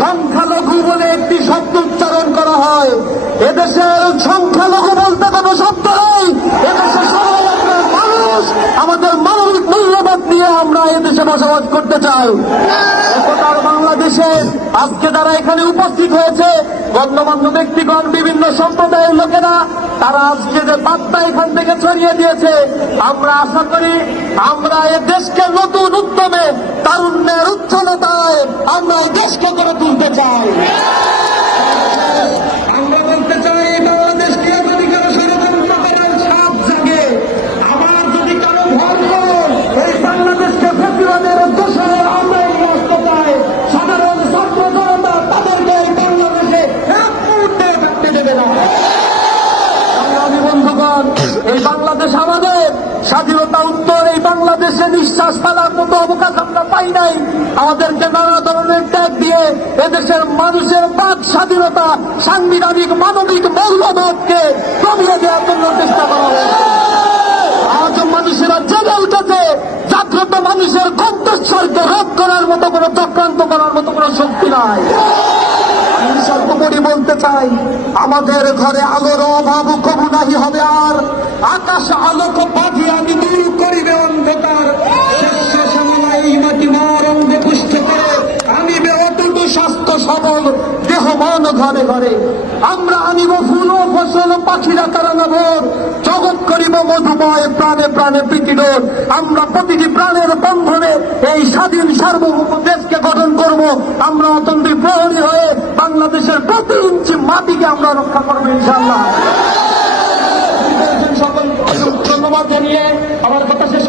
সংখ্যালঘু বলে একটি শব্দ উচ্চারণ করা হয়। এদেশের সংখ্যালঘু বলতে কোনো শব্দ নেই। এদেশে সবাই আমরা মানুষ, আমাদের মানবিক মূল্যবোধ নিয়ে আমরা এদেশে বসবাস করতে চাই। একতার বাংলাদেশে আজকে যারা এখানে উপস্থিত হয়েছে, গণ্যমান্য ব্যক্তিগণ, বিভিন্ন সম্প্রদায়ের লোকেরা, তারা আজকে যে বার্তা এখান থেকে ছড়িয়ে দিয়েছে, আমরা আশা করি আমরা এ দেশকে নতুন উদ্যমে, তারুণ্যের উচ্ছলতায় আমরা এই দেশকে গড়ে তুলতে চাই। আমরা বলতে চাই, বাংলাদেশকে যদি কারো ষড়যন্ত্র করার সাপ জাগে, আবার যদি কারো ধর্ম এই বাংলাদেশকে প্রতিবাদের উদ্দেশ্যে আমরা এগিয়ে আসতে চাই, সাধারণ ছাত্র জনতা তাদেরকে এই বাংলাদেশে এক মুহূর্তে থাকতে দেবে না। সংগ্রামী বন্ধুগণ, এই বাংলাদেশ আমাদের, স্বাধীনতা উত্তর এই বাংলাদেশে নিঃশ্বাস ফেলার মতো অবকাশ আমরা পাই নাই। আমাদেরকে নানা ধরনের ত্যাগ দিয়ে এদেশের মানুষের বাক স্বাধীনতা, সাংবিধানিক মানবিক মূল্যবোধকে কমিয়ে দেওয়ার জন্য চেষ্টা করা হয়েছে। আজ মানুষেরা জেগে উঠেছে, জাগ্রত মানুষের কণ্ঠস্বরকে রোধ করার মতো কোনো চক্রান্ত করার মতো কোনো শক্তি নাই। আমি সর্বোপরি বলতে চাই, আমাদের ঘরে আলোর অভাব কবু নাহি হবে আর, আকাশ আলোক বাঁধিয়ে আমি দূর করিবে অন্ধকার, শেষ সময় মাটি মার অঙ্গে পুষ্ট করে আনিবে অটুট স্বাস্থ্য সবল দেহ মন ঘরে ঘরে। আমরা আনিব ফুল ও ফসল, পাখিরা কারানা ভোর, জগৎ করিব মধুময়, প্রাণে প্রাণে প্রীতিডোর। আমরা প্রতিটি প্রাণের বন্ধনে এই স্বাধীন সার্বভৌম দেশকে গঠন করব। আমরা অতন্ত্রী প্রহরী হয়ে বাংলাদেশের প্রতি ইঞ্চি মাটিকে আমরা রক্ষা করবো ইনশাআল্লাহ। সকল ধন্যবাদ জানিয়ে আমার কথা শেষ